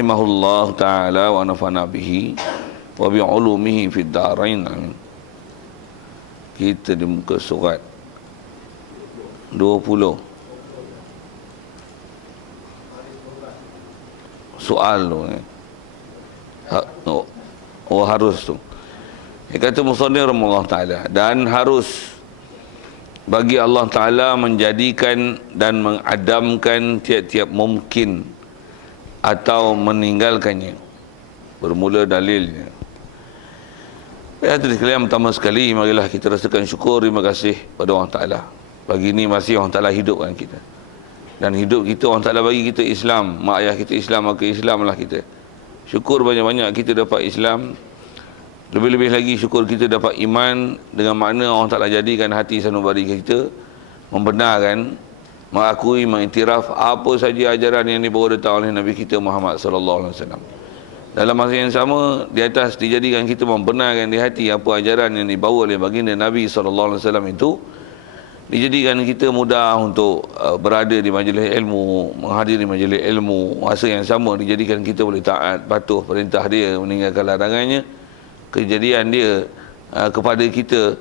rahimahullah ta'ala wa nafa'na bihi wa bi'ulumihi fid darain. Amin. Kita di muka surat 20. Soal tu harus tu. Dia kata musannif rahimahullah ta'ala, dan harus bagi Allah Ta'ala menjadikan dan mengadamkan tiap-tiap mungkin atau meninggalkannya. Bermula dalilnya. Hadirin sekalian, pertama sekali marilah kita rasakan syukur, terima kasih pada Allah Ta'ala. Pagi ini masih Allah Ta'ala hidupkan kita. Dan hidup kita Allah Ta'ala bagi kita Islam. Mak ayah kita Islam, maka Islamlah kita. Syukur banyak-banyak kita dapat Islam. Lebih-lebih lagi syukur kita dapat iman, dengan makna Allah Ta'ala jadikan hati sanubari kita membenarkan, mengakui, mengiktiraf apa saja ajaran yang dibawa datang oleh Nabi kita Muhammad sallallahu alaihi wasallam. Dalam masa yang sama, di atas dijadikan kita membenarkan di hati apa ajaran yang dibawa oleh baginda Nabi sallallahu alaihi wasallam itu, dijadikan kita mudah untuk berada di majlis ilmu, menghadiri majlis ilmu. Masa yang sama dijadikan kita boleh taat, patuh perintah dia, meninggalkan larangannya. Kejadian dia kepada kita,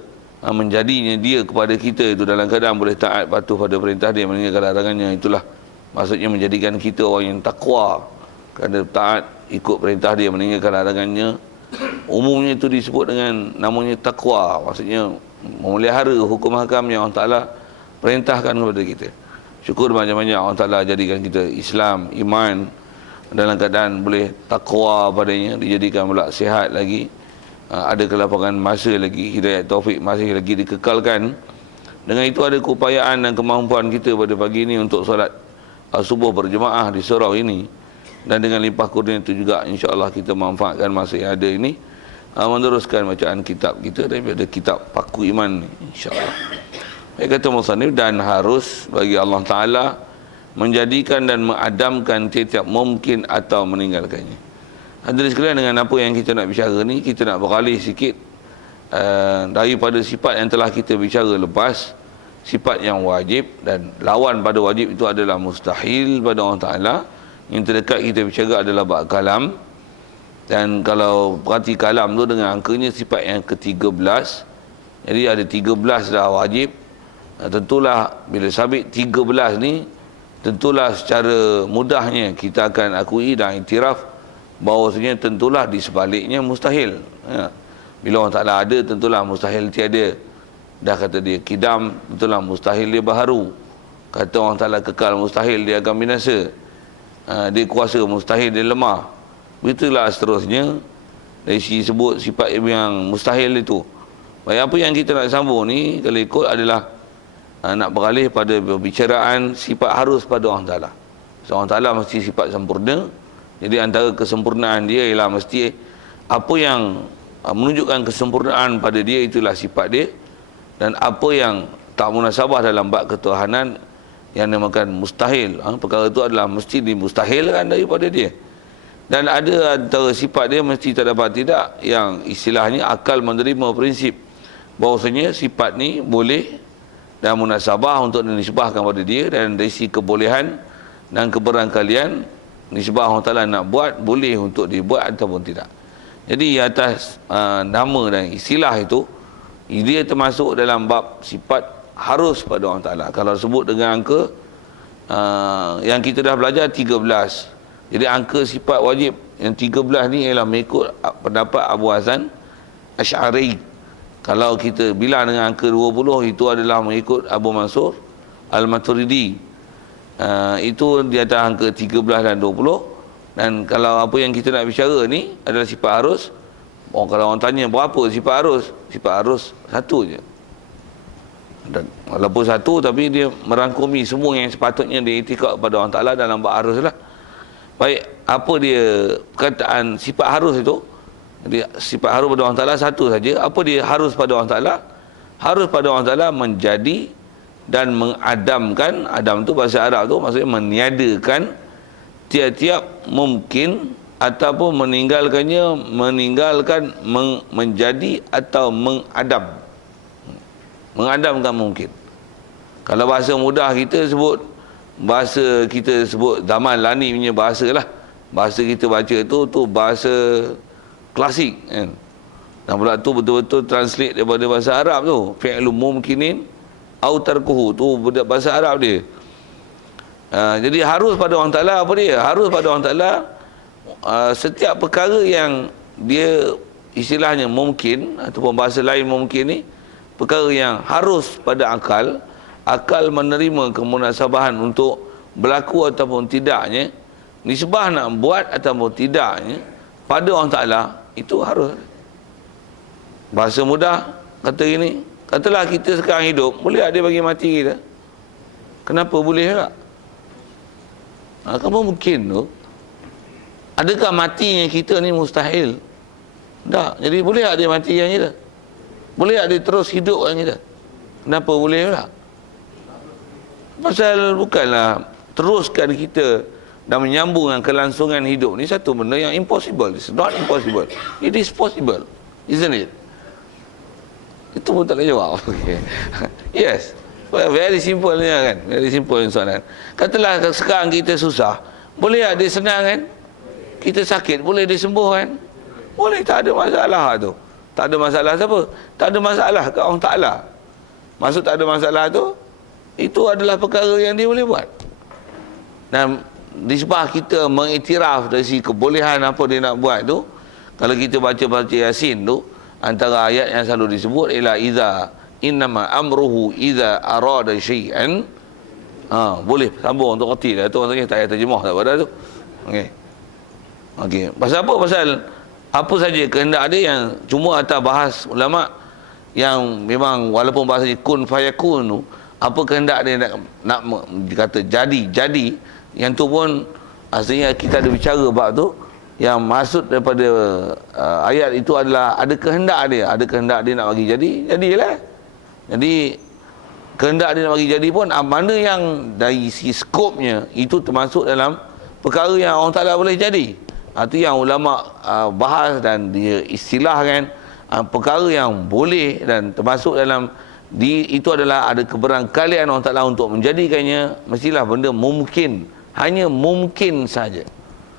menjadinya dia kepada kita itu dalam keadaan boleh taat, patuh pada perintah dia, meninggalkan larangannya. Itulah maksudnya menjadikan kita orang yang takwa, kerana taat, ikut perintah dia, meninggalkan larangannya. Umumnya itu disebut dengan namanya takwa, maksudnya memelihara hukum hakam yang Allah Ta'ala perintahkan kepada kita. Syukur banyak-banyak Allah Ta'ala jadikan kita Islam, iman, dalam keadaan boleh takwa padanya, dijadikan pula sihat lagi, ada kelapangan masa lagi, hidayat taufik masih lagi dikekalkan. Dengan itu ada keupayaan dan kemampuan kita pada pagi ini untuk solat subuh berjemaah di surau ini. Dan dengan limpah kurnia itu juga insya-Allah kita manfaatkan masa yang ada ini, meneruskan bacaan kitab kita daripada kitab Paku Iman insya-Allah. Baik, kata musannif, dan harus bagi Allah Ta'ala menjadikan dan mengadamkan tiap-tiap mungkin atau meninggalkannya. Hadirin sekalian, dengan apa yang kita nak bicara ni, kita nak beralih sikit daripada sifat yang telah kita bicara lepas, sifat yang wajib, dan lawan pada wajib itu adalah mustahil pada Allah Ta'ala. Yang terdekat kita bicara adalah bab kalam. Dan kalau perhati kalam tu dengan angkanya sifat yang ke-13, jadi ada 13 dah wajib. Tentulah bila sabit 13 ni, tentulah secara mudahnya kita akan akui dan iktiraf bahawasanya tentulah di sebaliknya mustahil. Bila Allah Ta'ala ada, tentulah mustahil tiada. Dah kata dia kidam, tentulah mustahil dia baharu. Kata Allah Ta'ala kekal, mustahil dia akan binasa. Dia kuasa, mustahil dia lemah. Begitulah seterusnya dari segi sebut sifat yang mustahil itu. Baik, apa yang kita nak sambung ni kalau ikut adalah nak beralih pada perbicaraan sifat harus pada Allah Ta'ala. So, Allah Ta'ala mesti sifat sempurna. Jadi antara kesempurnaan dia ialah mesti apa yang menunjukkan kesempurnaan pada dia, itulah sifat dia. Dan apa yang tak munasabah dalam bab ketuhanan yang dinamakan mustahil, perkara itu adalah mesti dimustahilkan daripada dia. Dan ada antara sifat dia mesti tak dapat tidak, yang istilahnya akal menerima prinsip bahawasanya sifat ni boleh dan munasabah untuk dinisbahkan pada dia, dan dari sisi kebolehan dan keberangkalian nisbah Allah Ta'ala nak buat, boleh untuk dibuat ataupun tidak. Jadi atas nama dan istilah itu, dia termasuk dalam bab sifat harus pada Allah Ta'ala. Kalau sebut dengan angka yang kita dah belajar 13, jadi angka sifat wajib yang 13 ni ialah mengikut pendapat Abu Hasan Asy'ari. Kalau kita bilang dengan angka 20, itu adalah mengikut Abu Mansur Al-Maturidi. Itu di atas angka 13 dan 20. Dan kalau apa yang kita nak bicara ni adalah sifat harus, kalau orang tanya berapa sifat harus satu je. Dan walaupun satu, tapi dia merangkumi semua yang sepatutnya diiktikad kepada Allah Ta'ala dalam bab harus lah. Baik, apa dia perkataan sifat harus itu? Jadi sifat harus pada Allah Ta'ala satu saja. Apa dia harus pada Allah Ta'ala? Harus pada Allah Ta'ala menjadi dan mengadamkan. Adam tu bahasa Arab tu maksudnya meniadakan tiap-tiap mungkin ataupun meninggalkannya, menjadi atau mengadam. Mengadamkan mungkin. Kalau bahasa mudah kita sebut, bahasa kita sebut zaman lani punya bahasa lah, Bahasa kita baca tu bahasa klasik kan. Dan pula tu betul-betul translate daripada bahasa Arab tu. Fi'lun mumkinin au tarkuhu, tu bahasa Arab dia. Jadi harus pada Allah Ta'ala apa dia? Harus pada Allah Ta'ala setiap perkara yang dia istilahnya mungkin, ataupun bahasa lain mungkin ni, perkara yang harus pada akal menerima kemunasabahan untuk berlaku ataupun tidaknya, nisbah nak buat ataupun tidaknya pada Allah Ta'ala, itu harus. Bahasa mudah kata ini, katalah kita sekarang hidup, boleh tak dia bagi mati kita? Kenapa boleh tak? Kamu mungkin tu, adakah matinya kita ni mustahil? Tak. Jadi boleh tak dia mati yang kita? Boleh tak dia terus hidup yang kita? Kenapa boleh tak? Pasal bukanlah teruskan kita dan menyambungkan kelangsungan hidup ni satu benda yang impossible. It's not impossible. It is possible, isn't it? Itu pun tak boleh jawab. Okay. Yes. Very simple ni kan. Very simple soalan. Katalah sekarang kita susah, boleh tak dia senang kan? Kita sakit, boleh dia sembuh kan? Boleh, tak ada masalah tu. Tak ada masalah siapa? Tak ada masalah ke Allah Ta'ala. Maksud tak ada masalah tu, itu adalah perkara yang dia boleh buat. Dan disebab kita mengiktiraf dari si kebolehan apa dia nak buat tu, kalau kita baca Yasin tu, antara ayat yang selalu disebut ialah iza innama amruhu iza arada syai'an. Boleh sambung untuk reti lah tu, maksudnya tak payah terjemah tak pada tu. Okey. Pasal apa? Pasal apa saja kehendak dia yang cuma atas bahas ulama yang memang walaupun bahasa kun fayakun tu, apa kehendak dia nak dikata jadi, yang tu pun asalnya kita ada bicara bab tu, yang maksud daripada ayat itu adalah ada kehendak dia nak bagi jadilah. Jadi kehendak dia nak bagi jadi pun mana yang dari segi skopnya itu termasuk dalam perkara yang Allah Ta'ala boleh jadi. Itu yang ulama bahas dan dia istilahkan perkara yang boleh dan termasuk dalam itu adalah ada keberangkalian Allah Ta'ala untuk menjadikannya, mestilah benda mungkin, hanya mungkin saja.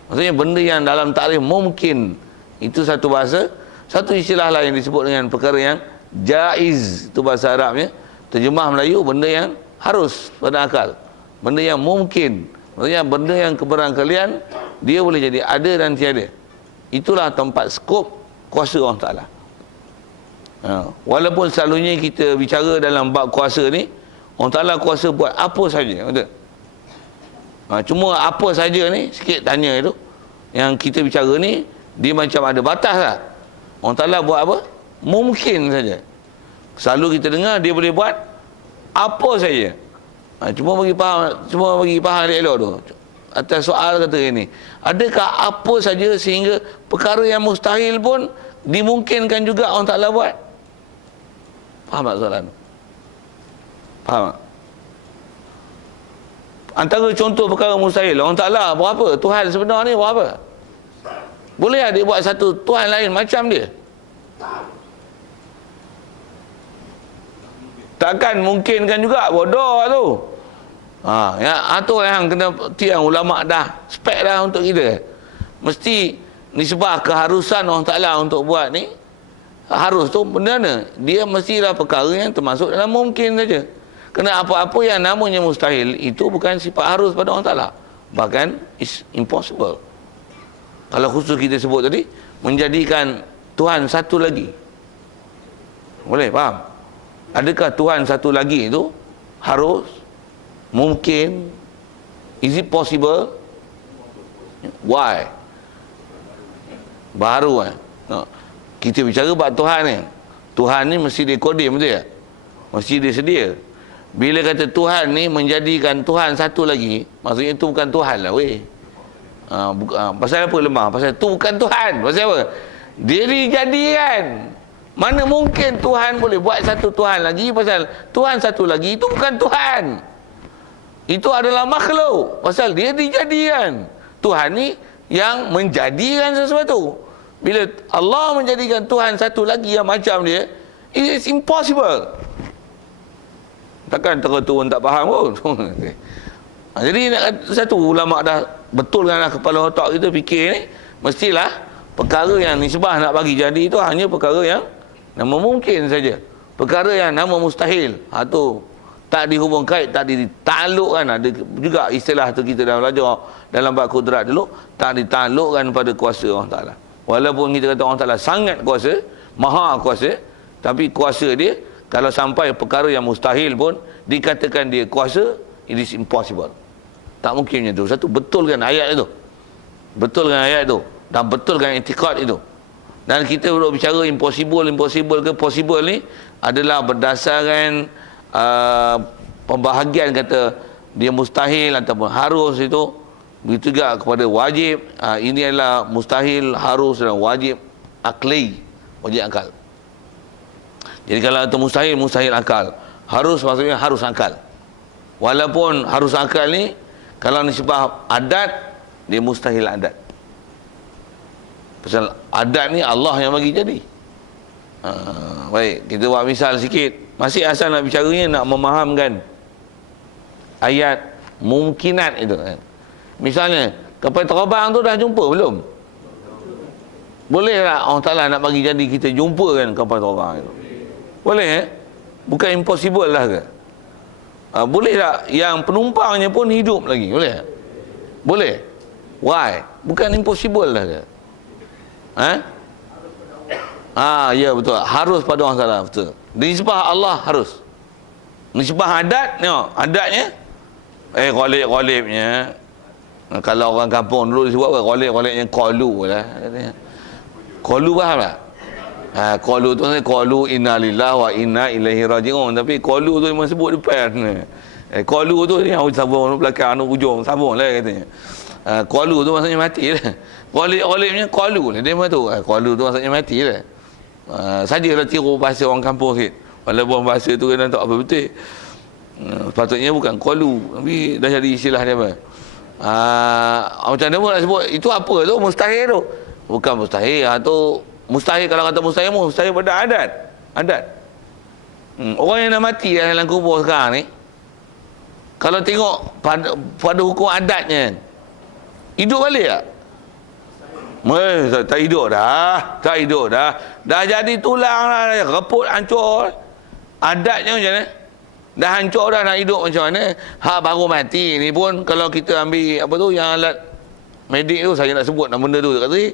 Maksudnya benda yang dalam takrif mungkin, itu satu bahasa. Satu istilah lain disebut dengan perkara yang jaiz, itu bahasa Arabnya. Terjemah Melayu, benda yang harus pada akal, benda yang mungkin. Maksudnya benda yang keberangkalian dia boleh jadi ada dan tiada. Itulah tempat skop kuasa Allah Ta'ala. Walaupun selalunya kita bicara dalam bab kuasa ni, Allah Ta'ala kuasa buat apa saja, betul? Cuma apa saja ni, sikit tanya itu, yang kita bicara ni, dia macam ada batas tak? Allah Ta'ala buat apa? Mungkin saja. Selalu kita dengar dia boleh buat apa saja. Cuma bagi faham elok tu. Atas soal kata ini, adakah apa saja sehingga perkara yang mustahil pun dimungkinkan juga Allah Ta'ala buat? Faham tak soalan? Faham tak? Antara contoh perkara mustahil, Allah Ta'ala berapa? Tuhan sebenar ni berapa? Boleh tak dia buat satu Tuhan lain macam dia? Takkan mungkinkan juga, bodoh tu. Tu yang kena tiang ulama dah spek dah untuk kita. Mesti nisbah keharusan Allah Ta'ala untuk buat ni, harus tu benda mana? Dia mestilah perkara yang termasuk dalam mungkin saja. Kerana apa-apa yang namanya mustahil itu bukan sifat harus pada Allah Ta'ala, bahkan is impossible. Kalau khusus kita sebut tadi, menjadikan Tuhan satu lagi, boleh faham? Adakah Tuhan satu lagi itu harus, mungkin? Is it possible? Why? Baru kita bicara bab Tuhan ni. Tuhan ni mesti dia kodim, betul tak? Mesti dia sedia. Bila kata Tuhan ni menjadikan Tuhan satu lagi, maksudnya itu bukan Tuhan lah weh. Pasal apa lemah? Pasal itu bukan Tuhan. Pasal apa? Dia dijadikan. Mana mungkin Tuhan boleh buat satu Tuhan lagi? Pasal Tuhan satu lagi itu bukan Tuhan. Itu adalah makhluk. Pasal dia dijadikan. Tuhan ni yang menjadikan sesuatu. Bila Allah menjadikan Tuhan satu lagi yang macam dia, it is impossible. Takkan terus turun tak faham pun. Jadi satu ulama dah betulkanlah kepala otak kita fikir ni, mestilah perkara yang nisbah nak bagi jadi itu hanya perkara yang nama mungkin saja. Perkara yang nama mustahil, tu tak dihubung kait, tak ditaklukkan. Ada juga istilah tu kita dah belajar dalam bab kudrat dulu, tak ditaklukkan pada kuasa Allah Ta'ala. Walaupun kita kata Allah Ta'ala sangat kuasa, maha kuasa, tapi kuasa dia kalau sampai perkara yang mustahil pun dikatakan dia kuasa, it is impossible. Tak mungkin macam tu. Satu, betulkan ayat itu, betulkan ayat itu, dan betulkan i'tiqad itu. Dan kita berbicara impossible ke possible ni adalah berdasarkan pembahagian kata dia mustahil ataupun harus itu. Begitu juga kepada wajib. Ini adalah mustahil, harus dan wajib akli, wajib akal. Jadi kalau itu mustahil, mustahil akal. Harus maksudnya harus akal. Walaupun harus akal ni kalau nisbah adat, dia mustahil adat. Pasal adat ni Allah yang bagi jadi. Baik, kita buat misal sikit. Masih asal nak bicaranya nak memahamkan ayat mungkinat itu kan. Misalnya kapal terbang tu dah jumpa belum? Boleh tak Allah Ta'ala nak bagi jadi kita jumpa kan kapal terbang itu? Boleh Bukan impossible lah ke? Boleh tak yang penumpangnya pun hidup lagi? Boleh tak? Boleh. Why? Bukan impossible lah ke? Ya betul. Harus pada Allah Ta'ala, betul. Nisbah Allah harus. Nisbah adat, tengok adatnya golib-golibnya. Kalau orang kampung dulu disebut apa? Golib-golibnya qalu lah. Qalu faham tak? Qalu tu maksudnya qalu inna lillahi wa inna ilaihi raji'un. Tapi qalu tu memang sebut depan. Qalu tu ni sambung belakang ujung sambung lah katanya. Qalu tu maksudnya mati lah. Golib-golibnya qalu ni dia memang tu. Qalu tu maksudnya mati lah. Sajalah tiru bahasa orang kampung sikit. Walaupun bahasa tu kadang tak apa betul. Patutnya bukan qalu, tapi dah jadi istilah dia apa? Macam mana pun nak sebut itu apa tu? Mustahil tu. Bukan mustahil, tu mustahil. Kalau kata mustahil, mustahil pada adat. Orang yang dah mati dalam kubur sekarang ni, kalau tengok pada hukum adatnya, hidup balik tak? Tak hidup dah. Tak hidup dah. Dah jadi tulang lah, reput, hancur. Adatnya macam mana? Dah hancur dah, nak hidup macam mana? Baru mati ni pun kalau kita ambil apa tu yang alat medik tu, saya nak sebut nama benda tu kat tadi.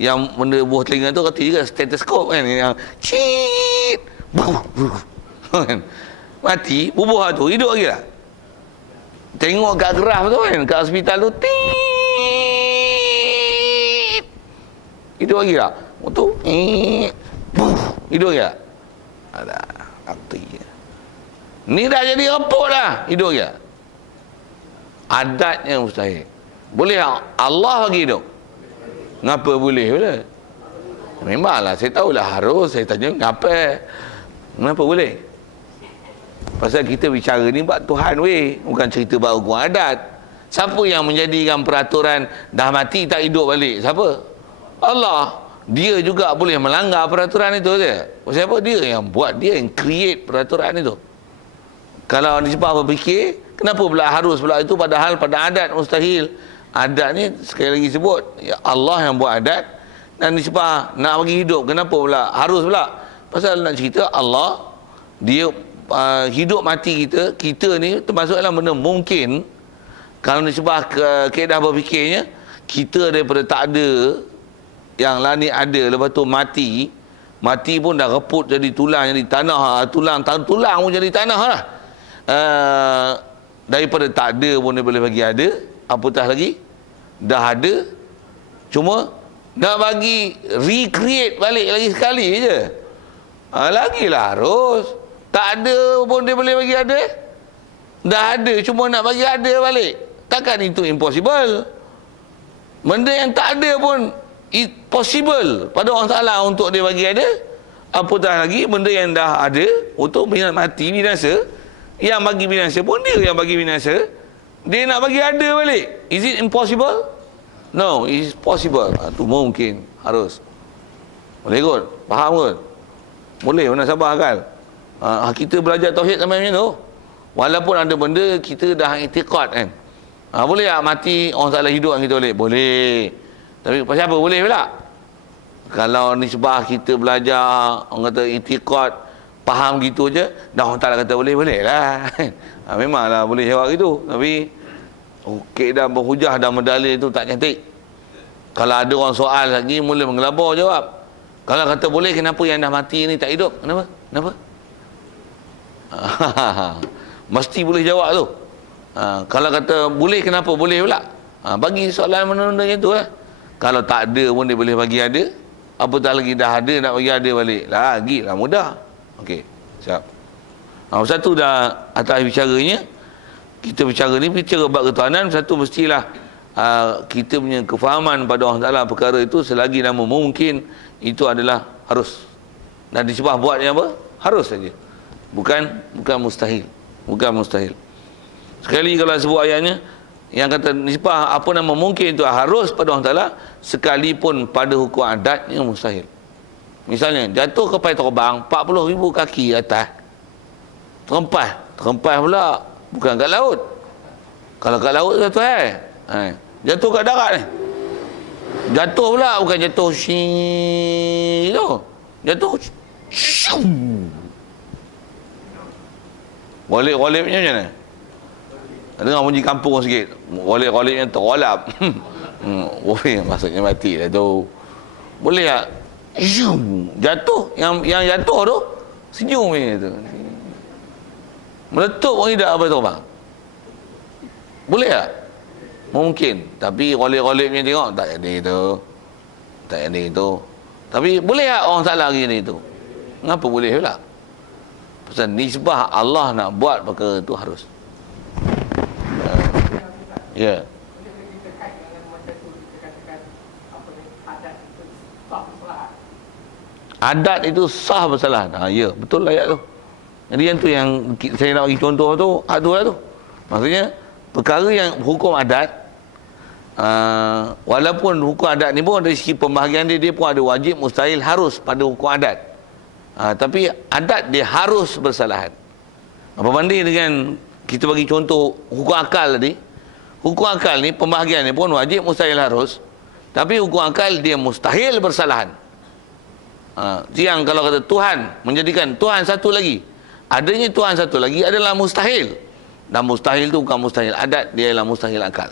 Yang benda buah telinga tu kata juga stetoskop kan, yang cit mati, bubuh tu hidup lagi tak? Tengok kat graf tu kan, kat hospital tu hidup lagi tak? Tu hidup lagi tak? Ada arti. Ni dah jadi reput dah, hidup lagi tak? Adatnya mustahil. Boleh tak? Allah bagi hidup. Ngapa boleh pula? Memanglah saya tahulah harus. Saya tanya ngapa? Kenapa boleh? Pasal kita bicara ni bab Tuhan weh, bukan cerita bab hukum adat. Siapa yang menjadikan peraturan dah mati tak hidup balik? Siapa? Allah. Dia juga boleh melanggar peraturan itu je. Siapa? Dia yang buat, dia yang create peraturan itu. Kalau nisbah berfikir, kenapa pula harus pula itu, padahal pada adat mustahil. Adat ni sekali lagi sebut ya Allah yang buat adat, dan nisbah nak bagi hidup, kenapa pula harus pula? Pasal nak cerita Allah dia hidup mati kita ni termasuk dalam benda mungkin. Kalau nisbah kaedah berfikirnya, kita daripada tak ada, yang langit ada, lepas tu mati pun dah reput jadi tulang, jadi tanah, tulang pun jadi tanah lah. Daripada tak ada pun dia boleh bagi ada, apatah lagi dah ada, cuma nak bagi recreate balik lagi sekali je, lagilah harus. Tak ada pun dia boleh bagi ada, dah ada cuma nak bagi ada balik, takkan itu impossible? Benda yang tak ada pun possible pada Allah Ta'ala untuk dia bagi ada, apatah lagi benda yang dah ada untuk mati binasa. Yang bagi binasa pun dia yang bagi binasa, dia nak bagi ada balik. Is it impossible? No, it is possible. Itu mungkin, harus. Boleh kot? Faham kot? Boleh, mana sabar kan? Kita belajar tauhid sampai macam tu. Walaupun ada benda kita dah i'tiqad kan, Boleh tak mati orang Ta'ala hidupkan kita boleh? Boleh. Tapi pasal apa boleh pula? Kalau nisbah kita belajar, orang kata itikad, faham gitu je, dah orang Ta'ala kata boleh, boleh lah. Memanglah boleh jawab gitu. Tapi okey dah, berhujah dah, medali itu tak cantik. Kalau ada orang soal lagi, mula menggelabur jawab. Kalau kata boleh, kenapa yang dah mati ni tak hidup? Kenapa? Kenapa? Mesti boleh jawab tu. Kalau kata boleh, kenapa boleh pula? Bagi soalan mana-mana macam tu lah. Kalau tak ada pun dia boleh bagi ada. Apatah lagi dah ada, nak bagi ada balik. Lagilah mudah. Okey, siap. Satu dah atas bicaranya. Kita bicara ni, bicara bab ketuhanan. Satu mestilah kita punya kefahaman pada Allah Ta'ala perkara itu selagi nama mungkin, itu adalah harus. Dan disebah buatnya apa? Harus saja. Bukan mustahil. Bukan mustahil. Sekali kalau sebut ayatnya yang kata nisbah apa nama mungkin itu harus pada Allah Ta'ala, sekalipun pada hukum adatnya mustahil. Misalnya jatuh kapal terbang 40,000 kaki atas, terempas pula, bukan kat laut. Kalau kat laut satu jatuh kat darat ni, jatuh pula, bukan jatuh tu, jatuh golip-golipnya macam mana? Dengar bunyi kampung sikit, golip-golipnya terolap. Maksudnya mati lah tu. Boleh tak? Jatuh, yang jatuh tu senyum ni tu, meletup pun tidak apa tu bang. Boleh tak? Mungkin. Tapi golip-golipnya tengok tak jadi tu, tak jadi tu. Tapi boleh tak orang salah gini tu? Kenapa boleh pula? Pasal nisbah Allah nak buat perkara tu harus. Ya. Adat itu sah bersalah. Ya, betul lah ayat tu. Jadi yang tu yang saya nak bagi contoh tu, tu lah tu. Maksudnya perkara yang hukum adat, walaupun hukum adat ni pun dari segi pembahagian dia pun ada wajib, mustahil, harus pada hukum adat. Tapi adat dia harus bersalahan. Apa banding dengan kita bagi contoh hukum akal tadi. Hukum akal ni pembahagian ni pun wajib, mustahil, harus. Tapi hukum akal dia mustahil bersalahan. Yang kalau kata Tuhan menjadikan Tuhan satu lagi, adanya Tuhan satu lagi adalah mustahil. Dan mustahil tu bukan mustahil adat, dia adalah mustahil akal.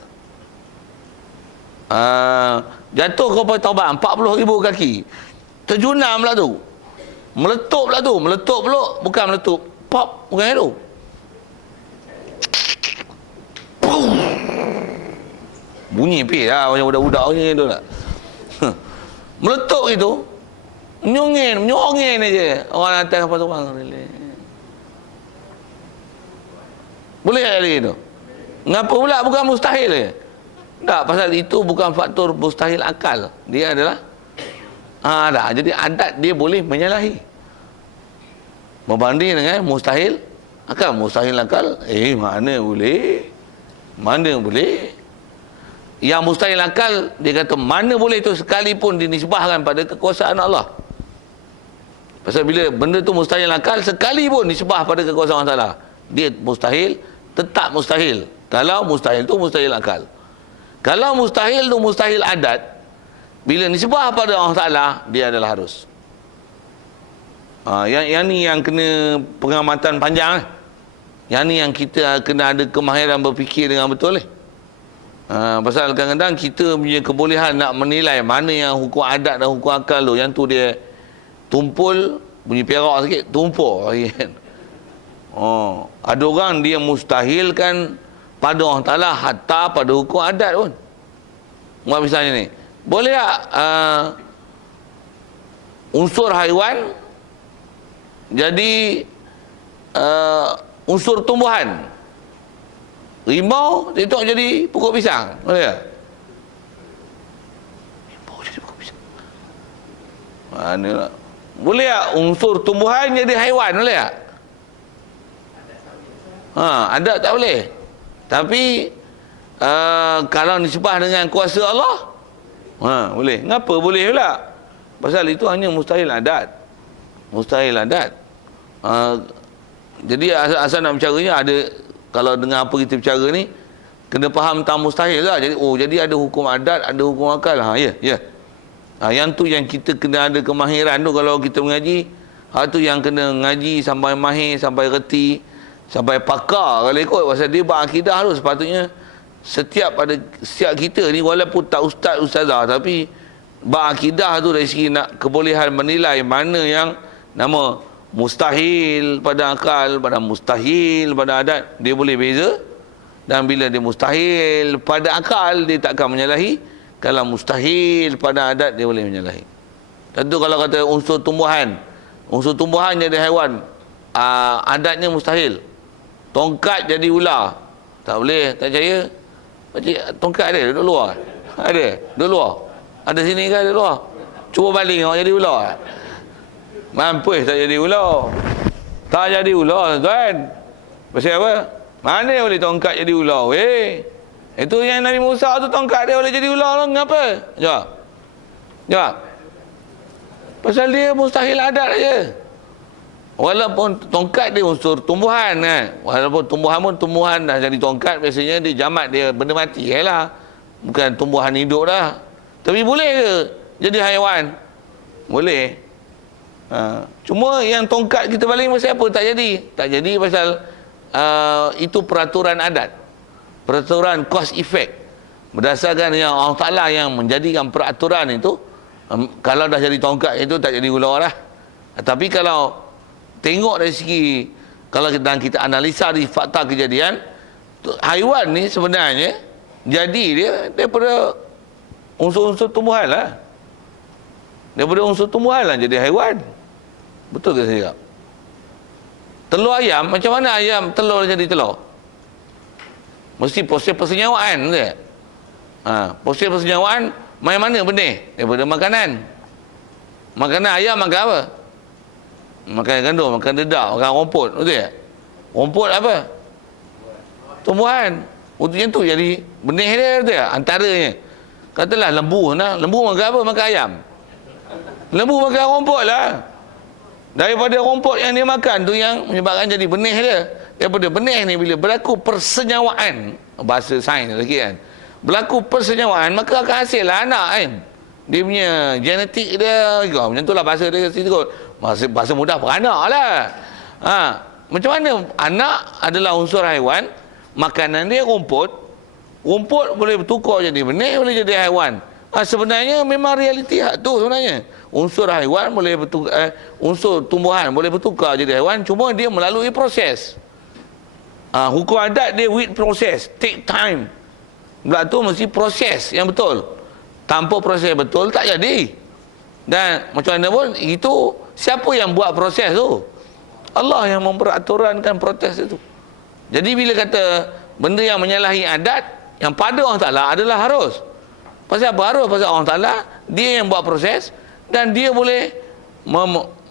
Jatuh kapal terbang 40,000 kaki, terjunam pula tu, meletup pula tu, meletup pula, bukan meletup pop, bukan itu, bunyi pih lah macam budak-budak ni tu tak. Meletup itu, menyongin aja orang atas kapal terbang. Boleh tak lagi tu? Ngapa pula bukan mustahil ke? Tak, pasal itu bukan faktor mustahil akal. Dia adalah dah. Jadi adat dia boleh menyalahi. Berbanding dengan mustahil akal. Mustahil akal, mana boleh? Mana boleh? Yang mustahil akal, dia kata mana boleh tu sekalipun dinisbahkan pada kekuasaan Allah. Pasal bila benda tu mustahil akal, sekalipun disebah pada kekuasaan Allah Ta'ala, dia mustahil, tetap mustahil. Kalau mustahil tu mustahil akal. Kalau mustahil tu mustahil adat, bila nisbah pada Allah Ta'ala, dia adalah harus. Yang ni yang kena pengamatan panjang. Yang ni yang kita kena ada kemahiran berfikir dengan betul. Pasal kadang-kadang kita punya kebolehan nak menilai mana yang hukum adat dan hukum akal tu, yang tu dia tumpul, bunyi perak sikit, tumpul. Ada orang dia mustahilkan pada Allah Ta'ala hatta pada hukum adat pun. Misalnya ni, boleh tak unsur haiwan jadi unsur tumbuhan? Rimau itu jadi pokok pisang, boleh tak? Rimau jadi pokok pisang, mana lah? Boleh tak unsur tumbuhan jadi haiwan, boleh tak? Adat tak boleh. Tapi kalau nisbah dengan kuasa Allah, boleh. Ngapa boleh pula? Pasal itu hanya mustahil adat. Mustahil adat. Jadi asal nak bicaranya ada, kalau dengan apa kita bicara ni, Kena faham tentang mustahil lah. Jadi jadi ada hukum adat, ada hukum akal. Ya. Yang tu yang kita kena ada kemahiran tu kalau kita mengaji. Tu yang kena ngaji sampai mahir, sampai reti, sampai pakar kalau ikut. Pasal dia berakidah tu sepatutnya setiap kita ni walaupun tak ustazah tapi berakidah tu dari segi nak kebolehan menilai mana yang nama mustahil pada akal, pada mustahil pada adat, dia boleh beza. Dan bila dia mustahil pada akal, dia takkan menyalahi. Kalau mustahil pada adat, dia boleh menyalahi. Tentu kalau kata unsur tumbuhan jadi haiwan, adatnya mustahil. Tongkat jadi ular, tak boleh, tak percaya. Tongkat ada duduk luar? Ada duduk luar? Ada sini ke ada luar? Cuba baling awak jadi ular. Mampus tak jadi ular. Tak jadi ular tuan. Pasal apa? Mana boleh tongkat jadi ular? Itu yang Nabi Musa tu tongkat dia boleh jadi ular lah. Kenapa? Jawab. Pasal dia mustahil adat aja. Walaupun tongkat dia unsur tumbuhan kan. Walaupun tumbuhan dah jadi tongkat, biasanya dia jamat, dia benda mati lah. Bukan tumbuhan hidup dah. Tapi boleh ke jadi haiwan? Boleh. Cuma yang tongkat kita baling pasal apa? Tak jadi. Tak jadi pasal itu peraturan adat. Peraturan cause effect. Berdasarkan yang Allah Ta'ala yang menjadikan peraturan itu, kalau dah jadi tongkat itu tak jadi ular lah. Tapi kalau tengok dari segi, kalau kita analisa di fakta kejadian, haiwan ni sebenarnya jadi dia daripada unsur-unsur tumbuhan lah. Daripada unsur tumbuhan lah jadi haiwan. Betul ke saya? Telur ayam, macam mana ayam telur jadi telur? Mesti proses persenyawaan dia. Proses persenyawaan main mana benih? Daripada makanan. Makanan ayam makan apa? Makan gandum, makan dedak, makan rumput. Betul tak? Rumput apa? Tumbuhan. Untuk yang tu jadi benih dia, betul tak? Antaranya. Katalah lembu. Lembu makan apa? Makan ayam. Lembu makan rumput lah. Daripada rumput yang dia makan tu yang menyebabkan jadi benih dia. Daripada benih ni bila berlaku persenyawaan, bahasa sains lagi kan, berlaku persenyawaan, maka akan hasil lah anak kan. Dia punya genetik dia, macam tu lah bahasa dia situ kot. Bahasa mudah beranak lah. Macam mana anak adalah unsur haiwan, makanan dia rumput, rumput boleh bertukar jadi benih, boleh jadi haiwan. Sebenarnya memang realiti hak tu sebenarnya. Unsur haiwan boleh bertukar, unsur tumbuhan boleh bertukar jadi haiwan, cuma dia melalui proses. Hukum adat dia with proses, take time. Sebab tu mesti proses yang betul. Tanpa proses yang betul tak jadi. Dan macam mana pun itu, siapa yang buat proses tu? Allah yang memperaturankan proses itu. Jadi bila kata benda yang menyalahi adat, yang pada Allah Ta'ala adalah harus. Pasal apa harus? Pasal Allah Ta'ala dia yang buat proses, dan dia boleh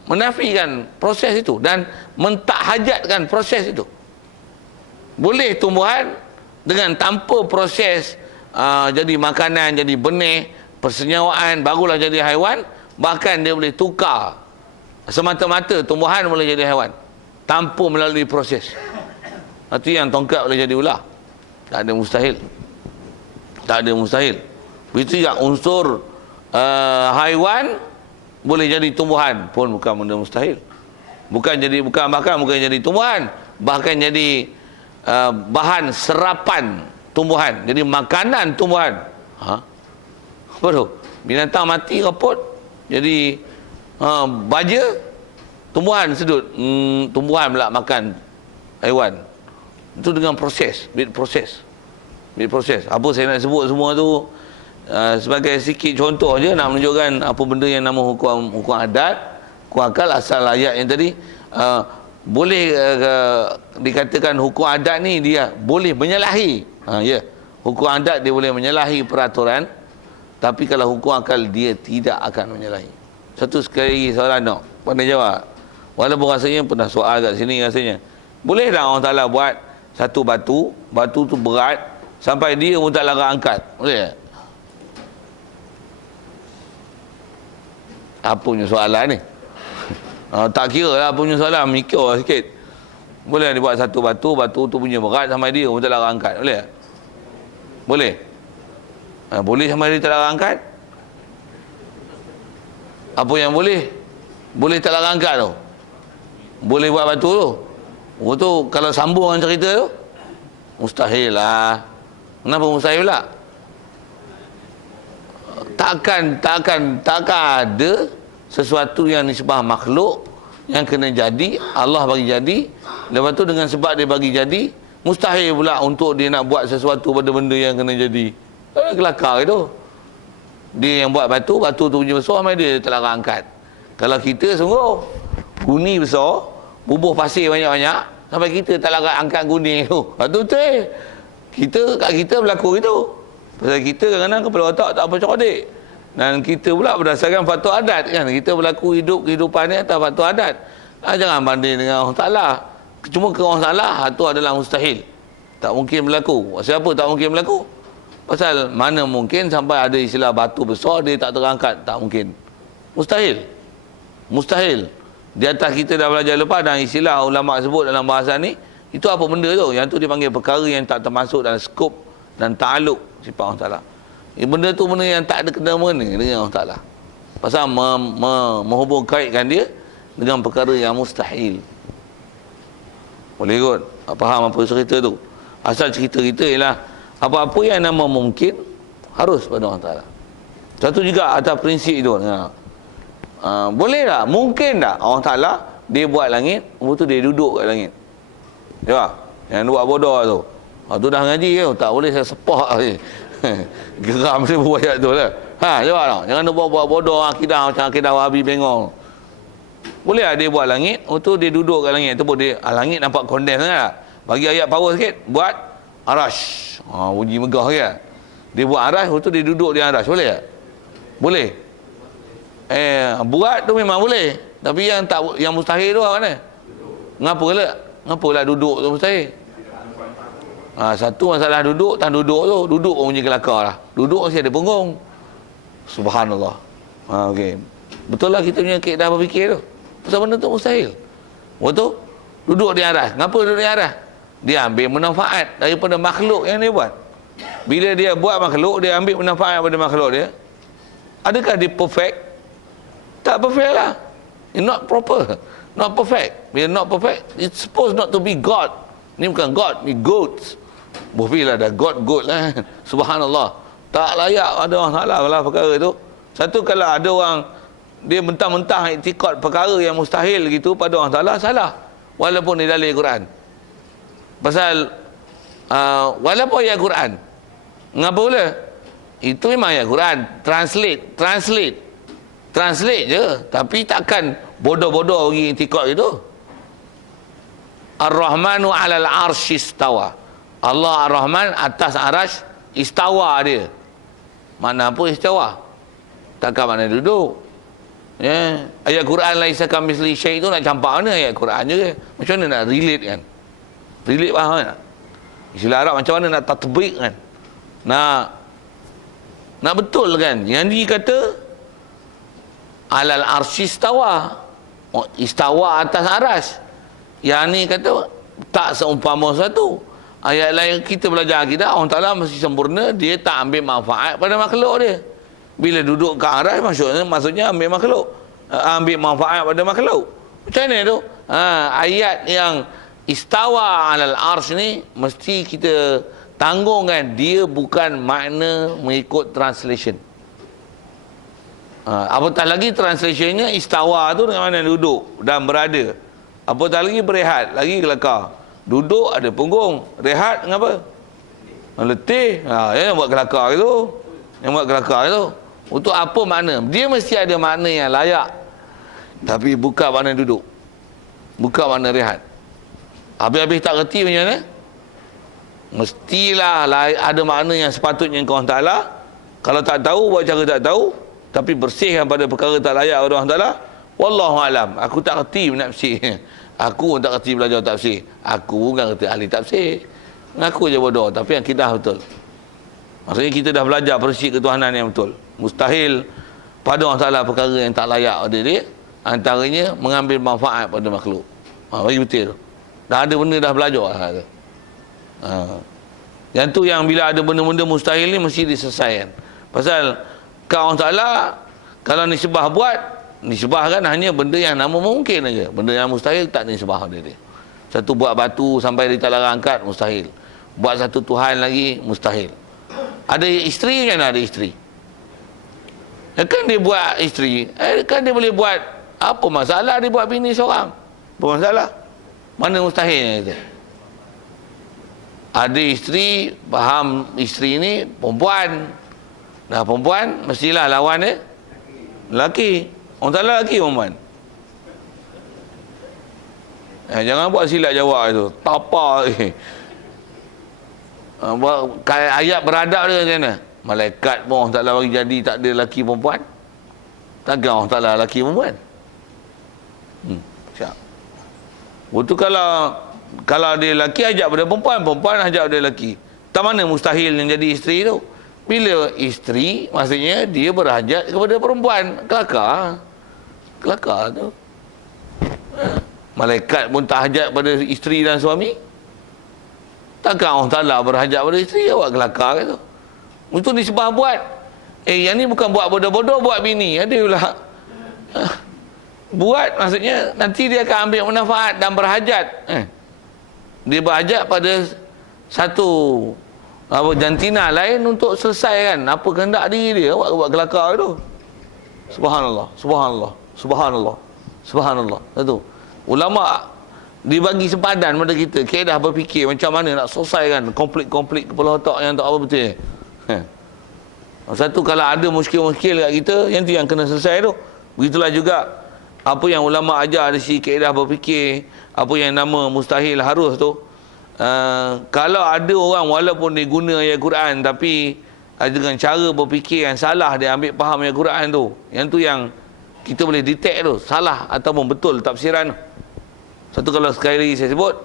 menafikan proses itu dan mentakhajatkan proses itu. Boleh tumbuhan dengan tanpa proses jadi makanan, jadi benih, persenyawaan, barulah jadi haiwan. Bahkan dia boleh tukar semata-mata tumbuhan boleh jadi haiwan tanpa melalui proses. Itu yang tongkat boleh jadi ular. Tak ada mustahil. Tak ada mustahil. Itu yang unsur haiwan boleh jadi tumbuhan pun bukan benda mustahil. Bukan jadi tumbuhan, bahkan jadi bahan serapan tumbuhan, jadi makanan tumbuhan. Apa tu? Binatang mati raput jadi baja, tumbuhan sedut, tumbuhan pula makan haiwan. Itu dengan proses, proses. Apa saya nak sebut semua tu sebagai sikit contoh je nak menunjukkan apa benda yang nama hukum adat, hukum akal. Asal ayat yang tadi boleh dikatakan hukum adat ni dia boleh menyalahi. Hukum adat dia boleh menyalahi peraturan, tapi kalau hukum akal dia tidak akan menyalahi. Satu sekali soalan nak pandai jawab. Walaupun rasanya pernah soal kat sini rasanya. Boleh tak Allah Ta'ala buat satu batu tu berat sampai dia pun tak larat angkat? Boleh tak? Apa punya soalan ni? Tak kira lah apa punya soalan, mikir sikit. Boleh dibuat satu batu tu punya berat sampai dia pun tak larat angkat? Boleh tak? Boleh? Boleh sama dia tak larang angkat? Apa yang boleh? Boleh tak larang angkat tu? Boleh buat batu tu? Oh tu kalau sambung dengan cerita tu, mustahil lah. Kenapa mustahil pula? Takkan ada sesuatu yang disebut makhluk yang kena jadi, Allah bagi jadi, lepas tu dengan sebab dia bagi jadi, mustahil pula untuk dia nak buat sesuatu pada benda yang kena jadi. Kelakar itu. Dia yang buat batu tu punya besar, mai dia tak larang angkat. Kalau kita sungguh guni besar, bubuh pasir banyak-banyak, sampai kita tak larang angkat guni tu. Lepas tu kat kita berlaku gitu. Pasal kita kadang-kadang kepala otak tak apa cerdik. Dan kita pula berdasarkan faktor adat kan. Kita berlaku kehidupan ni atas faktor adat. Jangan banding dengan Allah Ta'ala. Cuma ke Allah Ta'ala itu adalah mustahil. Tak mungkin berlaku. Siapa tak mungkin berlaku? Pasal mana mungkin sampai ada istilah batu besar dia tak terangkat. Tak mungkin. Mustahil. Mustahil. Di atas kita dah belajar lepas dan istilah ulama sebut dalam bahasa ni, itu apa benda tu? Yang tu dipanggil perkara yang tak termasuk dalam skop dan ta'aluk sifat Allah Ta'ala. Benda tu benda yang tak ada kena-mengena dengan Allah Ta'ala. Pasal menghubung kaitkan dia dengan perkara yang mustahil. Boleh kot? Faham apa cerita tu? Asal cerita-cerita ialah apa-apa yang nama mungkin harus pada Allah Ta'ala. Satu juga atas prinsip itu. Boleh tak? Mungkin tak Allah Ta'ala dia buat langit, lepas tu dia duduk kat langit. Ya? Yang buat bodoh tu. Tu dah ngaji ke? Tak boleh saya sepak ni. Geram dia buat ayat tu lah. Jawab tak? Jangan buat bodoh akidah macam akidah Wahabi bengong. Boleh tak dia buat langit, tu dia duduk kat langit. Tu pun dia, langit nampak kondens sangat tak? Bagi ayat power sikit, buat arash. Bunyi megah ke? Dia buat arash, tu dia duduk di arash. Boleh tak? Boleh. Buat tu memang boleh. Tapi yang mustahil tu mana? Ngapa lah duduk tu mustahil? Satu masalah duduk, tak duduk tu. Duduk pun punya kelakar lah. Duduk mesti ada punggung. Subhanallah. Okey. Betul lah kita punya kaedah berfikir tu. Pasal benda tu mustahil. Betul? Duduk di aras. Ngapa duduk di aras? Dia ambil manfaat daripada makhluk yang dia buat. Bila dia buat makhluk, dia ambil manfaat daripada makhluk dia. Adakah dia perfect? Tak perfect lah. It's not proper. Not perfect. Bila not perfect, it's supposed not to be God. Ni bukan God, ni goats. Bofilah dah God lah. Subhanallah. Tak layak ada orang salah lah perkara tu. Satu kalau ada orang dia mentang-mentang iktikad perkara yang mustahil gitu pada orang Ta'ala, salah. Walaupun di dalam Quran. Pasal walaupun ayat Quran. Ngapa pula? Itu memang ayat Quran. Translate je. Tapi takkan bodoh-bodoh bagi iktikad itu. Ar-Rahmanu 'alal 'arsy istawa. Allah Ar-Rahman atas arash istawa dia. Mana apa istawa? Takkan mana duduk. Ya, ayat Quran laisa kamitsli syai' tu nak campak mana ayat Quran je. Macam mana nak relate kan? Relate faham tak? Istilah Arab macam mana nak tatbiq kan? Nak betul kan? Yang ni kata alal arsy istawa. Istawa atas aras. Yang ni kata tak seumpama satu. Ayat lain kita belajar kita, Allah Ta'ala mesti sempurna, dia tak ambil manfaat pada makhluk dia. Bila duduk ke aras, maksudnya ambil makhluk. Ambil manfaat pada makhluk. Macam mana tu? Ayat yang istawa alal arsh ni, mesti kita tanggungkan, dia bukan makna mengikut translation. Apatah lagi translationnya, istawa tu dengan mana duduk dan berada. Apatah lagi berehat, lagi kelakar. Duduk ada punggung, rehat ngapa? Letih. Yang buat kelakar itu. Yang buat kelakar itu. Untuk apa makna? Dia mesti ada makna yang layak. Tapi bukan makna duduk. Bukan makna rehat. Habis-habis tak reti macam mana? Mestilah ada makna yang sepatutnya kau Allah Ta'ala. Kalau tak tahu, buat cara tak tahu. Tapi bersihkan pada perkara tak layak pada Allah Ta'ala. Wallahualam. Aku tak reti nak bersih. Aku pun tak kerti belajar tafsir. Aku bukan kerti ahli tafsir. Ngaku je bodoh. Tapi akidah betul. Maksudnya kita dah belajar prinsip ketuhanan yang betul. Mustahil pada Allah Ta'ala perkara yang tak layak pada dia. Antaranya mengambil manfaat pada makhluk. Bagi betul. Dah ada benda dah belajar. Yang tu yang bila ada benda-benda mustahil ni mesti diselesaikan. Pasal kau Allah Ta'ala kalau nisbah buat, nisbah kan hanya benda yang nama mungkin aja. Benda yang mustahil tak nisbah dia. Satu buat batu sampai dia tak larang angkat, mustahil. Buat satu Tuhan lagi, mustahil. Ada isteri kan, ada isteri. Kan dia buat isteri, kan dia boleh buat, apa masalah dia buat bini seorang? Apa masalah? Mana mustahilnya itu? Ada isteri, faham isteri ni perempuan. Nah, perempuan mestilah lawan dia lelaki. Orang tak lelaki perempuan. Jangan buat silap jawab itu. Tapa ayat beradab dia macam mana? Malaikat pun Allah Ta'ala bagi jadi tak ada lelaki perempuan. Takkan Allah Ta'ala lelaki perempuan? Siap. Betul kalau dia lelaki ajak pada perempuan, perempuan ajak pada lelaki. Tak mana mustahil yang jadi isteri tu? Bila isteri, maksudnya dia berhajat kepada perempuan. Kelakar tu. Malaikat pun tak hajat pada isteri dan suami. Takkan Allah Ta'ala berhajat pada isteri, awak kelakar ke tu? Itu disebab buat. Yang ni bukan buat bodoh-bodoh, buat bini. Ada pula. Buat maksudnya nanti dia akan ambil manfaat dan berhajat. Dia berhajat pada satu jantina lain untuk selesaikan apa kehendak diri dia. Awak buat kelakar itu. Subhanallah, subhanallah, subhanallah, subhanallah. Itu ulama dibagi sempadan pada kita kaedah berfikir macam mana nak selesaikan konflik-konflik kepala otak yang tak apa betul. Satu, kalau ada muskil-muskil kat kita, yang tu yang kena selesai tu. Begitulah juga apa yang ulama ajar dari si kaedah berfikir, apa yang nama mustahil harus tu. Kalau ada orang walaupun dia guna ayat Quran tapi dengan cara berfikir yang salah, dia ambil faham ayat Quran tu, yang tu yang kita boleh detect tu, salah ataupun betul tafsiran tu. Satu, kalau sekali lagi saya sebut,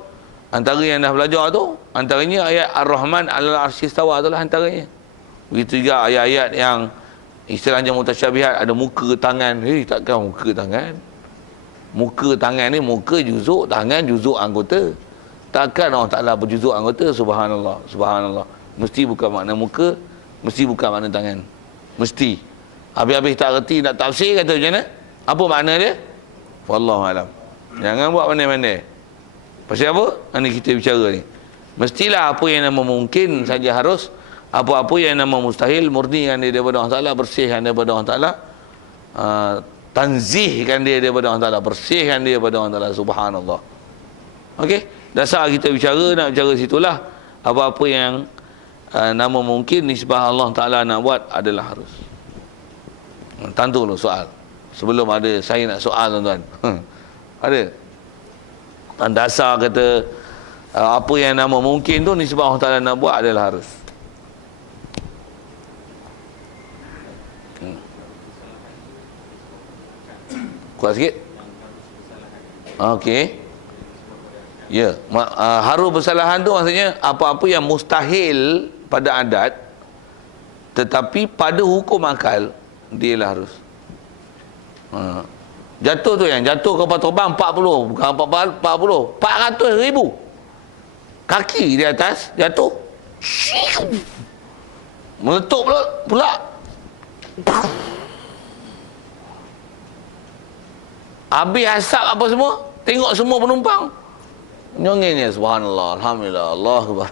antara yang dah belajar tu, antaranya ayat Ar-Rahman alal arsy istawa tu lah antaranya. Begitu juga ayat-ayat yang istilahnya mutasyabihat, ada muka, tangan. Takkan muka, tangan. Muka, tangan ni muka juzuk, tangan juzuk anggota. Takkan Allah Ta'ala berjuzuk anggota. Subhanallah, subhanallah. Mesti bukan makna muka, mesti bukan makna tangan. Mesti. Habis-habis tak reti nak tafsir, kata macam mana? Apa makna dia? Wallahualam. Jangan buat pandai-pandai. Pasal apa? Ini kita bicara ni. Mestilah apa yang nama mungkin saja harus. Apa-apa yang nama mustahil, murnikan dia daripada Allah Ta'ala, bersihkan daripada Allah Ta'ala, tanzihkan dia daripada Allah Ta'ala, bersihkan dia daripada Allah Ta'ala. Subhanallah. Okey, dasar kita bicara, nak bicara situlah. Apa-apa yang nama mungkin nisbah Allah Ta'ala nak buat adalah harus. Tentu dulu soal. Sebelum ada, saya nak soal tuan-tuan. Ada. Dasar kata apa yang nama mungkin tu nisbah Allah Ta'ala nak buat adalah harus. Kuat sikit. Okey. Ya, harus bersalahan tu maksudnya apa-apa yang mustahil pada adat tetapi pada hukum akal dia lah harus. Jatuh tu yang jatuh kapal terbang 40, bukan 40, 400,000 kaki di atas jatuh. Meletup pula. Habis asap apa semua, tengok semua penumpang nyongennya, subhanallah, alhamdulillah, Allah akbar.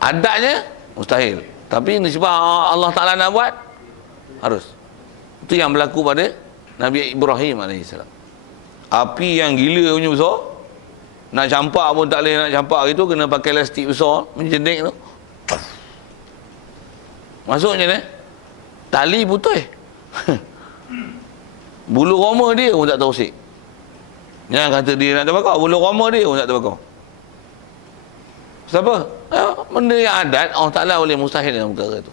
Adatnya mustahil, tapi nisbah Allah Ta'ala nak buat harus. Itu yang berlaku pada Nabi Ibrahim AS. Api yang gila punya besar, nak campak pun tak boleh nak campak gitu, kena pakai elastik besar menjendik tu, masuknya ni tali putus. Bulu roma dia pun tak terusik. Jangan kata dia nak terbakar, bulu roma dia pun tak terbakar. Siapa? Benda yang adat, Allah Ta'ala boleh mustahil dalam perkara itu.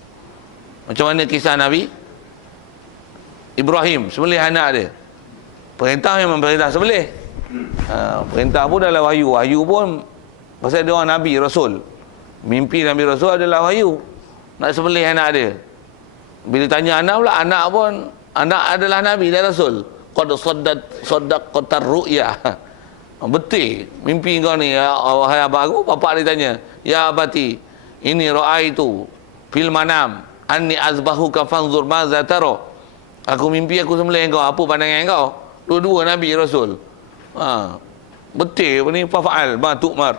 Macam mana kisah Nabi Ibrahim sembelih anak dia. Perintah memang perintah sembelih. Perintah pun adalah wahyu. Wahyu pun pasal dia orang Nabi, Rasul. Mimpi Nabi Rasul adalah wahyu. Nak sembelih anak dia. Bila tanya anak pula, anak pun, anak adalah Nabi dan Rasul. Qad saddaqatar ru'ya. Betul mimpi kau ni, ya, wahai abang aku. Bapak dia tanya, ya abati, ini ra'aitu fil manam anni azbahuka fanzur maza tara. Aku mimpi aku sembelih kau, apa pandangan kau? Dua-dua Nabi Rasul. Betul apa ni? Fa'al ma tu'mar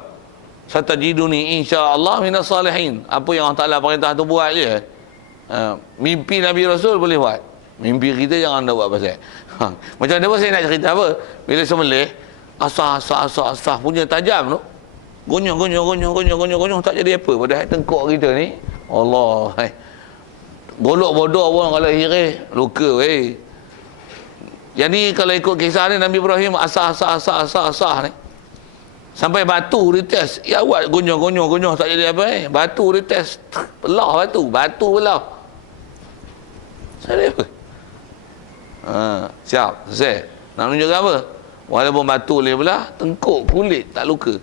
satajiduni insya-Allah minas salihin. Apa yang Allah Taala perintah tu buat je. Mimpi Nabi Rasul boleh buat. Mimpi kita jangan nak buat pasal. Macam mana saya nak cerita apa? Bila sembelih asah punya tajam tu. Gonyong tak jadi apa. Padahal tengkok kita ni Allah. Golok bodoh pun kalau hirih luka weh. Jadi kalau ikut kisah ni Nabi Ibrahim asah ni. Sampai batu dites. Ya buat gonyong tak jadi apa Batu dites. Belah batu belah. Saya apa? Siap, selesai. Nak tunjuk apa? Walaupun batu boleh belah, tengkuk kulit tak luka.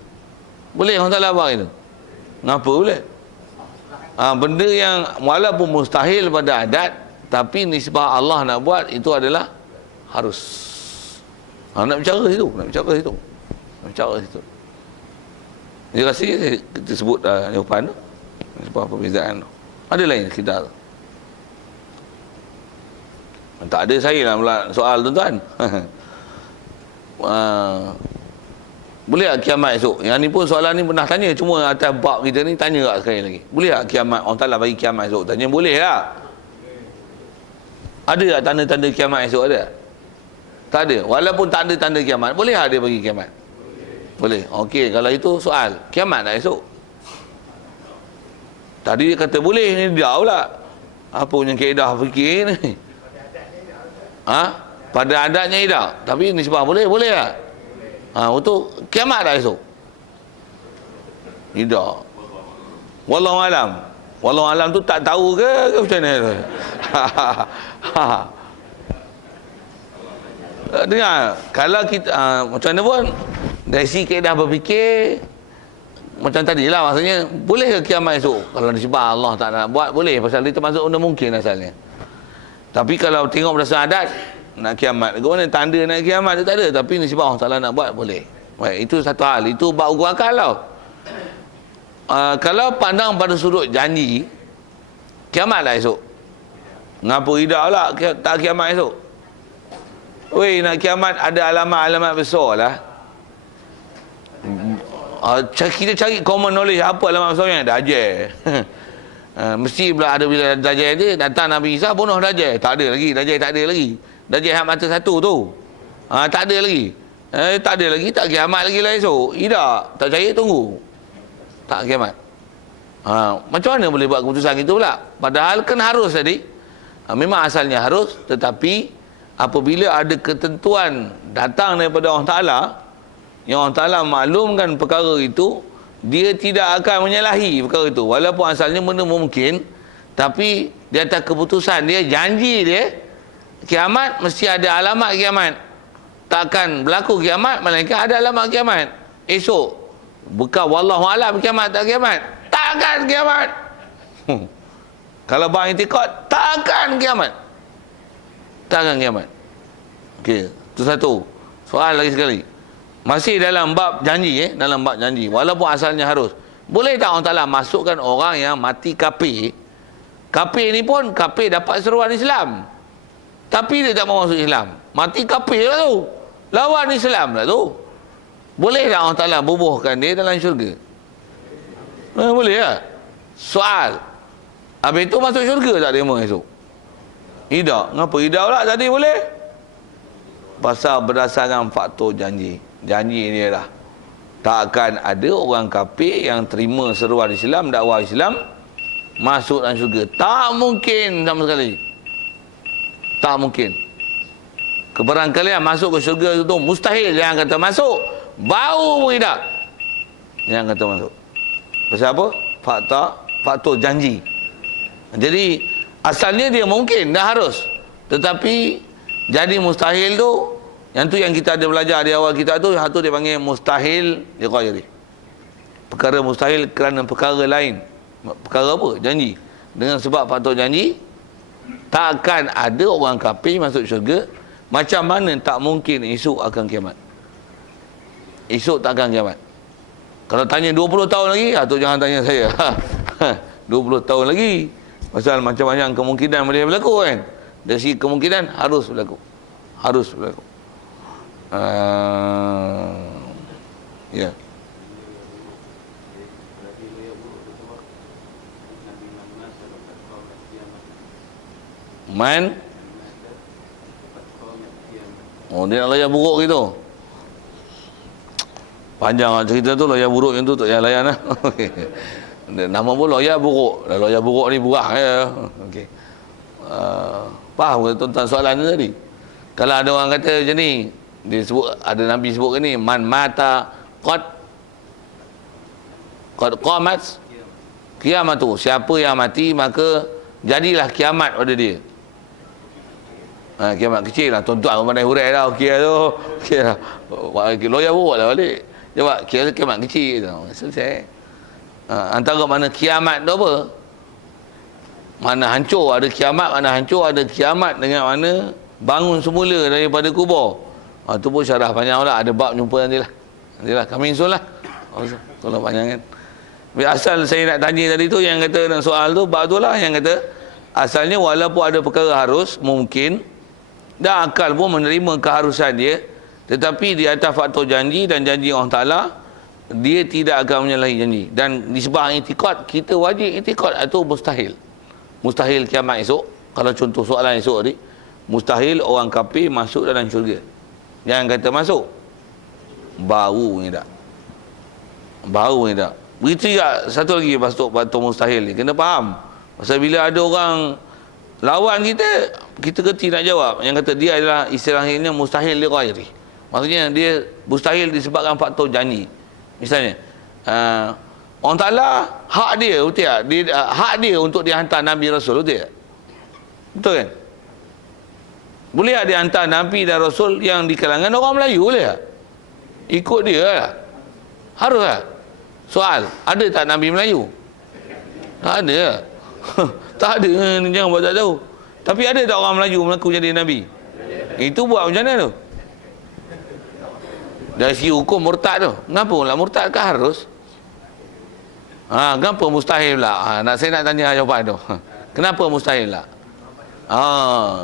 Boleh orang tak labang itu? Kenapa boleh? Benda yang walaupun mustahil pada adat, tapi nisbah Allah nak buat itu adalah harus. Nak bicara situ. Dia rasa kita sebut jawapan tu. Sebab perbezaan tu. Ada lain kita tu. Tak ada saya lah pula soal tuan-tuan. Boleh tak kiamat esok? Yang ni pun soalan ni pernah tanya, cuma atas bab kita ni tanya tak sekali lagi. Boleh tak kiamat? Allah Ta'ala bagi kiamat esok? Tanya boleh tak? Ada tak tanda-tanda kiamat esok? Ada? Tak ada. Walaupun tak ada tanda kiamat, boleh tak dia bagi kiamat? Boleh. Okey, kalau itu soal, kiamat tak esok? Tadi dia kata boleh, ni dia pula. Apa punya kaedah fikir ni? Pada adatnya tidak. Tapi nisbah boleh tak? Untuk kiamat dah esok? Tidak. Wallahu alam. Wallahu alam tu tak tahu ke macam mana tu? Dengar, kalau kita macam mana pun dari si kaedah berfikir macam tadilah, maksudnya boleh ke kiamat esok? Kalau nisbah Allah tak nak buat, boleh, pasal dia termasuk benda mungkin asalnya. Tapi kalau tengok berdasarkan adat, nak kiamat, ke mana tanda nak kiamat tu tak ada, tapi nisbah Allah Ta'ala nak buat, boleh. Baik, itu satu hal, itu bab ukur akal tau. Kalau pandang pada sudut janji, kiamat lah esok. Ngapa tidak lah tak kiamat esok? Weh, nak kiamat ada alamat-alamat besar lah. Kita cari common knowledge, apa alamat besar yang Dajjal. Mesti pula ada bila Dajjal dia datang Nabi Isa bunuh Dajjal. Tak ada lagi, Dajjal tak ada lagi. Dajjal hak mata satu tu. Tak ada lagi. Tak ada lagi, tak kiamat lagi lah esok. Tidak, tak percaya tunggu. Tak kiamat. Macam mana boleh buat keputusan itu pula? Padahal kan harus tadi. Memang asalnya harus, tetapi apabila ada ketentuan datang daripada Allah Ta'ala, yang Allah Ta'ala maklumkan perkara itu, dia tidak akan menyalahi perkara itu. Walaupun asalnya benda mungkin, tapi di atas keputusan dia, janji dia, kiamat mesti ada alamat kiamat. Takkan berlaku kiamat melainkan ada alamat kiamat. Esok bukan wallahu alam kiamat tak kiamat. Takkan kiamat. Kalau bang itikad, takkan kiamat. Takkan kiamat. Okey, itu satu. Soal lagi sekali. Masih dalam bab janji, dalam bab janji. Walaupun asalnya harus. Boleh tak Allah Ta'ala masukkan orang yang mati kafir? Kafir ni pun kafir dapat seruan Islam, tapi dia tak mahu masuk Islam. Mati kafir lah tu. Lawan Islam lah tu. Boleh tak Allah Ta'ala bubuhkan dia dalam syurga? Boleh tak? Soal. Habis itu masuk syurga tak dia mahu esok? Tidak. Kenapa? Tidak pula tadi boleh? Pasal berdasarkan faktor janji. Janji dia lah, takkan ada orang kafir yang terima seruan Islam, dakwah Islam, masuk dalam syurga. Tak mungkin sama sekali. Tak mungkin. Kebarangkalian masuk ke syurga itu mustahil. Jangan kata masuk, bau pun tidak. Jangan kata masuk. Pasal apa? Faktor janji. Jadi asalnya dia mungkin, dah harus. Tetapi jadi mustahil tu, yang tu yang kita ada belajar di awal kita tu, yang tu dia panggil mustahil liqairi. Perkara mustahil kerana perkara lain. Perkara apa? Janji. Dengan sebab faktor janji, takkan ada orang kafir masuk syurga. Macam mana tak mungkin esok akan kiamat? esok takkan kiamat. Kalau tanya 20 tahun lagi, tu jangan tanya saya. 20 tahun lagi. Pasal macam-macam kemungkinan boleh berlaku kan. Dari segi kemungkinan harus berlaku. Harus berlaku. Ya. Man. Oh, dia nak layan buruk gitu. Panjang cerita tu, loya buruk yang tu tak payah layan lah. Nama pun loya buruk. Loya buruk ni burah ya. Okey. Faham ke tuan soalan tu tadi? Kalau ada orang kata macam ni, dia sebut, ada Nabi sebut ke ni, man mata qad qamat kiamat tu. Siapa yang mati maka jadilah kiamat pada dia. Kiamat kecil lah. Tuan-tuan pandai hurai dah. Okey lah tu. Okey lah. Loya buruk lah balik. Jawab, kira kiamat kecil tu. Selesai. Antara mana kiamat tu apa? Mana hancur, ada kiamat, mana hancur, ada kiamat dengan mana bangun semula daripada kubur. Tu pun syarah panjang lah. Ada bab jumpa nanti lah. Nanti lah, kami insul lah. Kalau panjang kan. Asal saya nak tanya tadi tu, yang kata dalam soal tu, bab tu lah yang kata, asalnya walaupun ada perkara harus, mungkin, dan akal pun menerima keharusan dia, tetapi di atas faktor janji dan janji Allah Ta'ala, dia tidak akan menyalahi janji. Dan disebabkan i'tikad, kita wajib i'tikad, itu mustahil. Mustahil kiamat esok. Kalau contoh soalan esok tadi, mustahil orang kafir masuk dalam syurga. Yang kata masuk, bau ni tak. Bau ni tak. Begitu juga satu lagi faktor mustahil ni. Kena faham. Pasal bila ada orang lawan kita, kita kerti nak jawab. Yang kata dia adalah istilahnya mustahil li ghairi. Maksudnya dia mustahil disebabkan faktor janji. Misalnya, Allah Ta'ala hak dia, betul tak? Hak dia untuk dia hantar Nabi Rasul, betul tak? Betul kan? Boleh tak dia hantar Nabi dan Rasul yang di kalangan orang Melayu, boleh tak? Ikut dia lah. Harus tak? Soal, ada tak Nabi Melayu? Tak ada. Tak ada, jangan buat tak tahu. Tapi ada tak orang Melayu mengaku jadi Nabi? Itu buat macam mana tu? Dari segi hukum murtad tu, kenapa lah murtad kan harus? Kenapa mustahil pula? Saya nak tanya jawapan tu. Kenapa mustahil pula?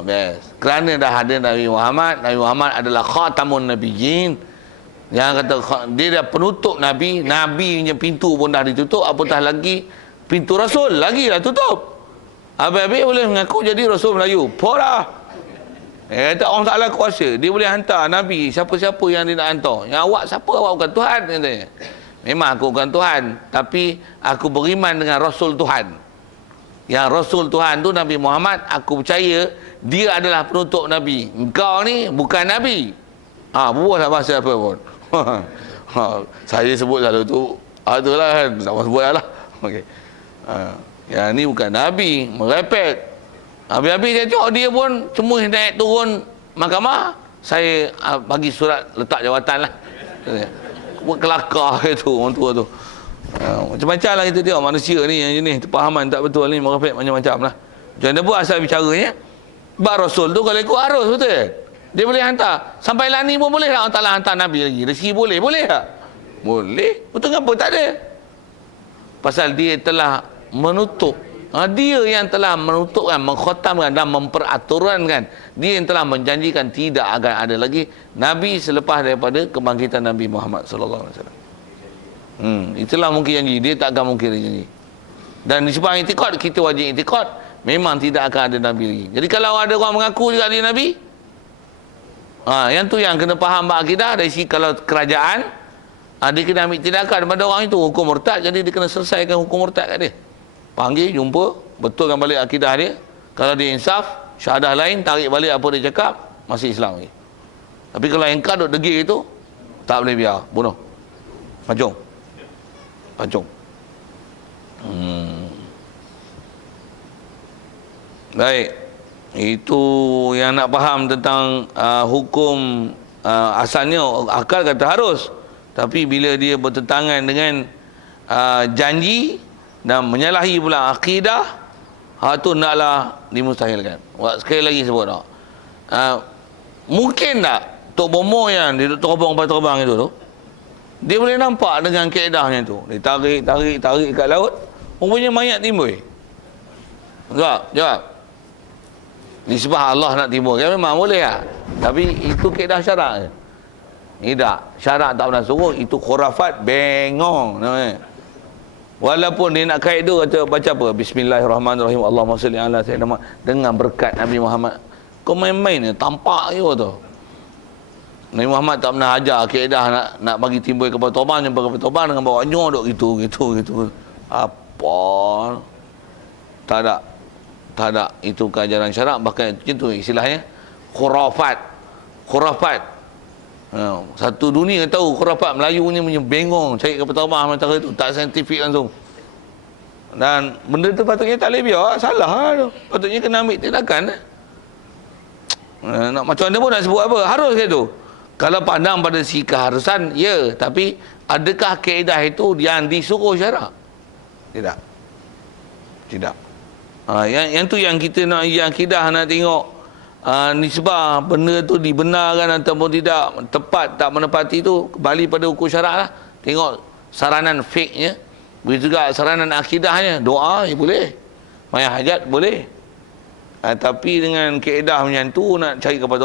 Best. Kerana dah ada Nabi Muhammad. Nabi Muhammad adalah khatamun nabiyyin. Yang kata dia dah penutup Nabi. Nabi punya pintu pun dah ditutup. Apatah lagi pintu Rasul lagi dah tutup. Habis-habis boleh mengaku jadi Rasul Melayu. Polah. Kata Allah Ta'ala kuasa. Dia boleh hantar Nabi siapa-siapa yang dia nak hantar. Yang awak siapa? Awak bukan Tuhan, katanya. Memang aku bukan Tuhan, tapi aku beriman dengan Rasul Tuhan. Yang Rasul Tuhan tu Nabi Muhammad, aku percaya dia adalah penutup Nabi. Engkau ni bukan Nabi. Buatlah bahasa apa pun. Saya sebut selalu tu. Itulah kan, tak mahu sebut lah. Okay. Yang ni bukan Nabi, merepek. Habis-habis dia tengok dia pun semua naik turun mahkamah. Saya bagi surat letak jawatan lah. Kelakar itu orang tua tu. Macam-macam lah kita tengok manusia ni yang jenis terpahaman tak betul ni, merepek macam-macam lah. Macam mana pun asal bicaranya, bab Rasul tu kalau ikut arus, betul? Dia boleh hantar. Sampai lah ni pun boleh lah Allah Ta'ala hantar Nabi lagi. Rezeki boleh tak? Boleh. Betul kenapa tak ada? Pasal dia telah menutup. Dia yang telah menutupkan, mengkhatamkan dan memperaturankan. Dia yang telah menjanjikan tidak akan ada lagi Nabi selepas daripada kebangkitan Nabi Muhammad SAW. Itulah mungkin janji. Dia tak akan mungkin janji. Dan disebabkan i'tikad, kita wajib i'tikad. Memang tidak akan ada Nabi lagi. Jadi kalau ada orang mengaku juga dia Nabi, yang tu yang kena faham bab akidah. Dari sisi kalau kerajaan, dia kena ambil tindakan daripada orang itu. Hukum murtad, jadi dia kena selesaikan hukum murtad kat dia. Panggil, jumpa, betulkan balik akidah dia. Kalau dia insaf, syahadah lain, tarik balik apa dia cakap, masih Islam lagi. Tapi kalau engkau duk degil itu, tak boleh biar, bunuh. Pancung. Baik. Itu yang nak faham tentang hukum. Asalnya akal kata harus, tapi bila dia bertentangan dengan janji dan menyalahi pula akidah, tu naklah dimustahilkan. Sekali lagi sebut tak, mungkin tak Tok Bomo yang dia terbang itu tu, Dia boleh nampak dengan kaedahnya tu. Dia tarik kat laut, rupanya mayat timbul. Jawab. Nisbah Allah nak timbul, kan memang boleh lah. Tapi itu kaedah syarak je. Tidak, syarak tak pernah suruh. Itu khurafat, bengong namanya. Walaupun dia nak kait tu, kata baca apa? Bismillahirrahmanirrahim. Allahumma salli ala sayyidina Muhammad. Dengan berkat Nabi Muhammad. Kau main-main ni, tampak je tu. Nabi Muhammad tak pernah ajar kaedah nak bagi timbul kepada Toban, jumpa kepada Toban dengan bawa nyodok gitu. Apa? Tak ada. Itu keajaran syarak. Bahkan itu istilahnya khurafat. Satu dunia tahu khurafat. Melayu ni punya bengong cari kepada Toban macam itu. Tak saintifik langsung. Dan benda tu patutnya tak boleh biar. Salah lah tu. Patutnya kena ambil tindakan. Macam mana pun nak sebut apa? Harus ke tu? Kalau pandang pada si keharusan, ya. Tapi adakah kaedah itu yang disuruh syarak? Tidak. Yang tu yang kita nak, yang akidah nak tengok nisbah benda tu dibenarkan ataupun tidak, tepat tak menepati tu, kembali pada hukum syarak lah. Tengok saranan fiqhnya, begitu juga saranan akidahnya. Doa ya boleh, maya hajat boleh. Tapi dengan kaedah macam tu nak cari kepada